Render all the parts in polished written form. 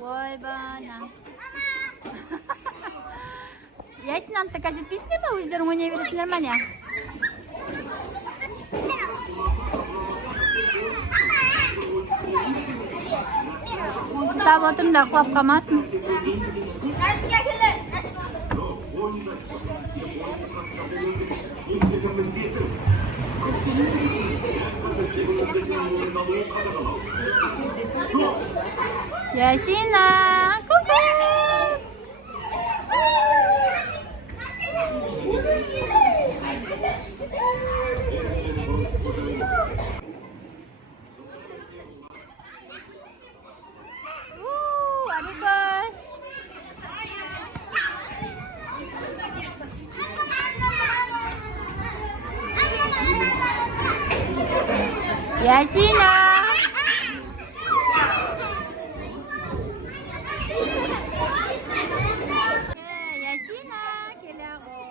ойбай ясин антқа жетпейсіңдер ма? Өздерің ойнай бересіңдер ма не? Ұстап отырыңдар, құлап қалмасын. Ясина, ку-ку! Ясина! Ясина, келе ғой.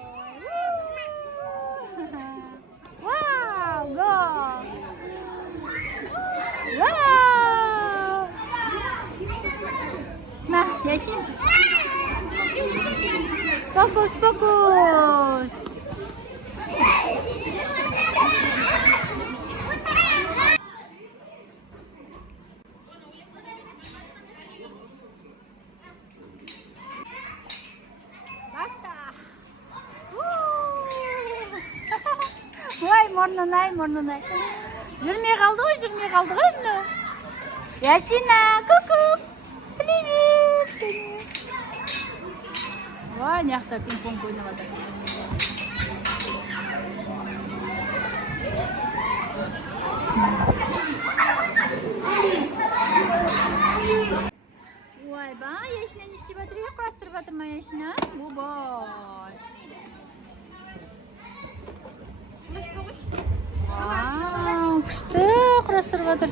Вау, го! Вау! На, Ясин. Фокус, фокус. Ой, мұрнын-ай. Жүрмей қалды ғой мұны. Ясина, ку-ку. Привет. Ой, неқта пинг-понг ойнап жатыр. Ойбай, Ясина не істеп жатыр? Құрастырып жатыр ма Ясина? Ойбай. Вау, күшті құрастырып жатыр.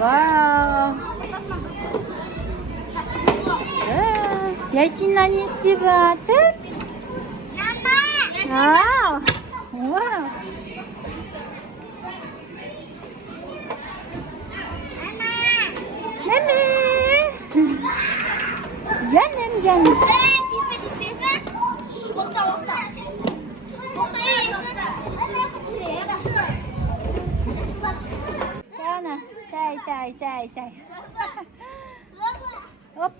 Вау. Ясина не істеп жатыр? Вау. Вау. Жаным. Kana, тай. Оп.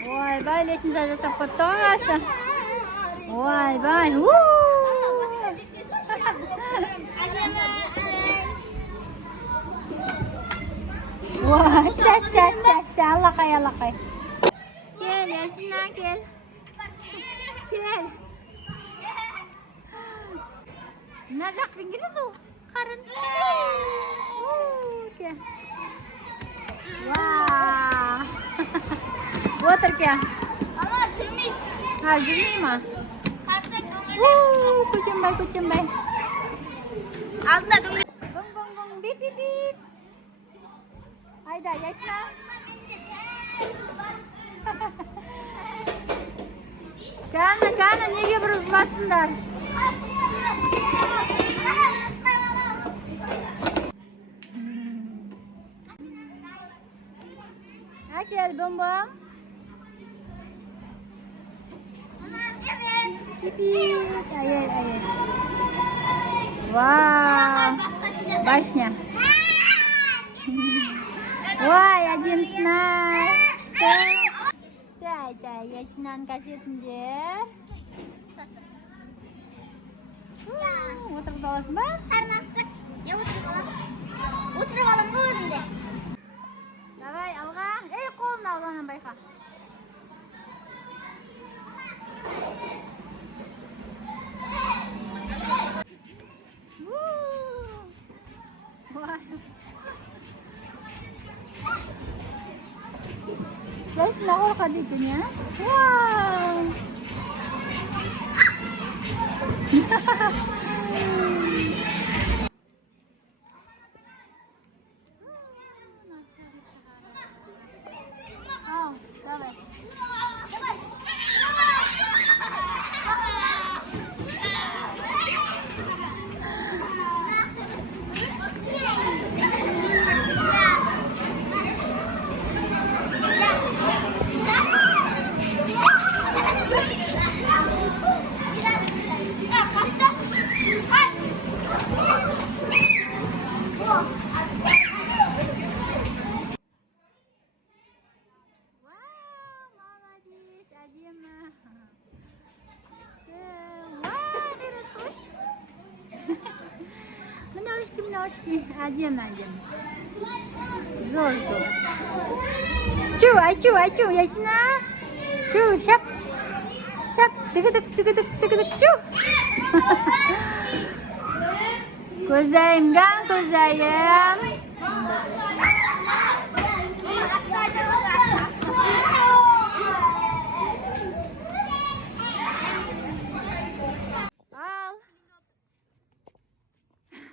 Ойбай, лестница жасап қойыпты ағасы. Ойбай. Ой, сә, алақай. Кел, Ясина, кел. Мына жақпен келеді ол. Қарын. Кел. Вау. Отыр кел. Ала, жүрмей. Жүрмей ма? Көтенбай. Алдында дөңгелек. Бұң, бип. Айда, Ясина. Кана, неге бір ұзлатсыңдар? Әкел, бұң. Ай. Вау. Басня. Ой, әдемсін-ай. Күшті. Тай, Ясинаның кассетіндер. Отырғыз аласың ба? Сарын ақсақ, я отырып алам ғой өзімде. Давай, алға. Қолын алғанын байқа. Ясина қорқады екен, я? Вау! Давай. ножки. Әдемі. Зор. Чу, Ясина. Чу, шап. Тыгыдык, чу. Көзайымға, көзайым. Ал.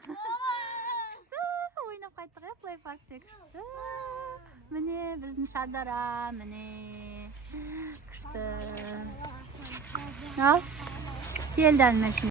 Күшті, ойнап қайттық, плей паркте күшті. Міне, біздің шардара, міне. Күшті. Ал, келді мәшіне.